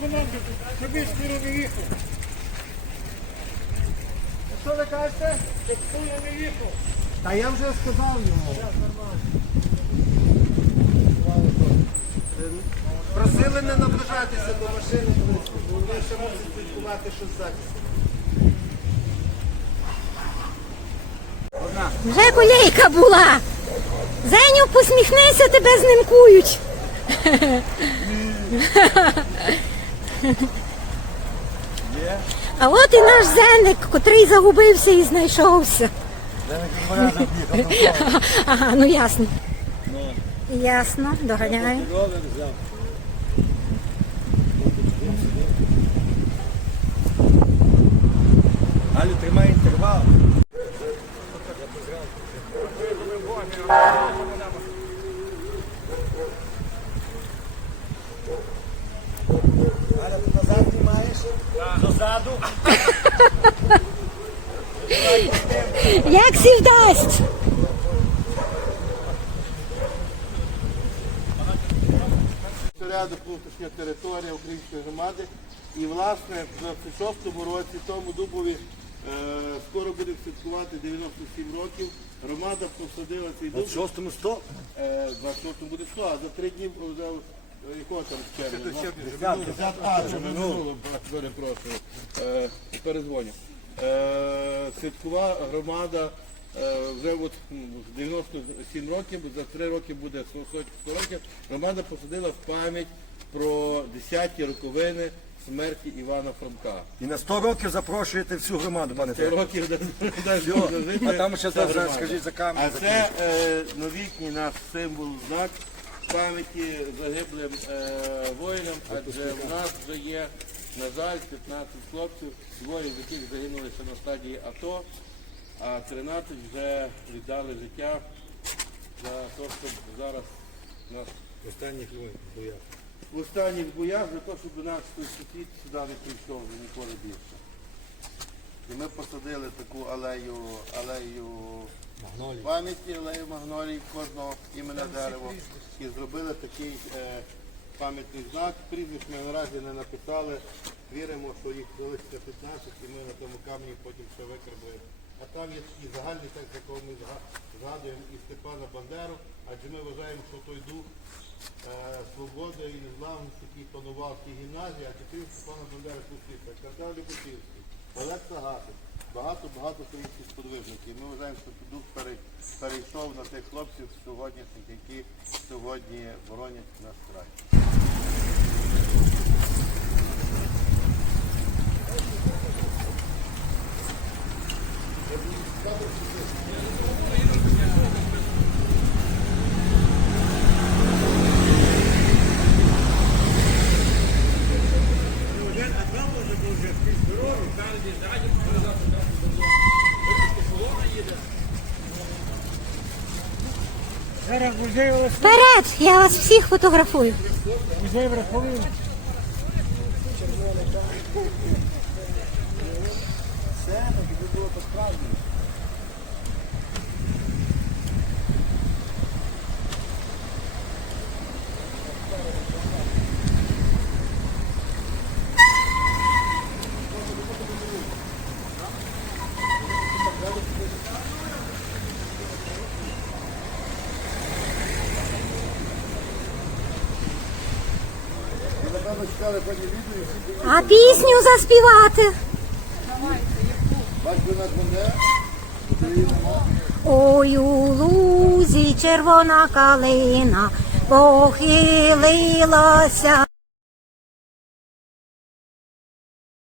команду, щоб ви скоро не їхав. Що ви кажете? Щоб скоро не їхав. Та я вже сказав йому. Просили не наближатися до машини, бо вони ще можуть слідкувати, що ззаді. Вже колійка була. Зеню, посміхнися, тебе знімкують. А от і наш зеник, котрий загубився і знайшовся. Ага, ну ясно. Ясно, доганяю. Галю, тримай інтервал. Дозаду. Як сі вдасть? Порядок внутрішня територія української громади. І власне в 26-му році тому дубові е, скоро буде святкувати 97 років. Громада посадила цей дуб. 26-му 100? Е, 26-му буде 100, а за три дні за, е, якого там червня? Минуло, перепрошую. Е, перезвоню. Е, святкова громада е, вже от м, 97 років, за три роки буде 100 років. Громада посадила в пам'ять про 10-ті роковини смерті Івана Франка. І на 100 років запрошуєте всю громаду, пане 100 Федоре. років де- де жити А там ще ця зараз громада. скажіть за камеру. А це е, новітній наш символ, знак пам'яті загиблим е, воїнам, адже в нас вже є, на жаль, 15 хлопців, двоє з яких загинули ще на стадії АТО, а 13 вже віддали життя за те, щоб зараз нас Останніх боях. в останніх боях за те, щоб наш сусід сюди не прийшов вже ніколи більше. І ми посадили таку алею, алею. Пам'яті, алею магнолій кожного імена дерева. І зробили такий е, пам'ятний знак. Прізвищ ми наразі не написали. Віримо, що їх залишиться 15 і ми на тому камені потім ще викарбуємо. А там є такий загальний текст, якого ми згадуємо і Степана Бандеру, адже ми вважаємо, що той дух е, свободи і незламності, який панував в цій гімназії, а крім Степана Бандери Кусівка, Картав Любочівський, Олег Сагатик, багато-багато українських сподвижників. Ми вважаємо, що дух перейшов на тих хлопців сьогоднішніх, які сьогодні боронять наш край. Вперед! Я вас всіх фотографую. вже Все, Ви, напевно, чекали пані відео А пісню заспівати. Ой, у лузі червона калина похилилася.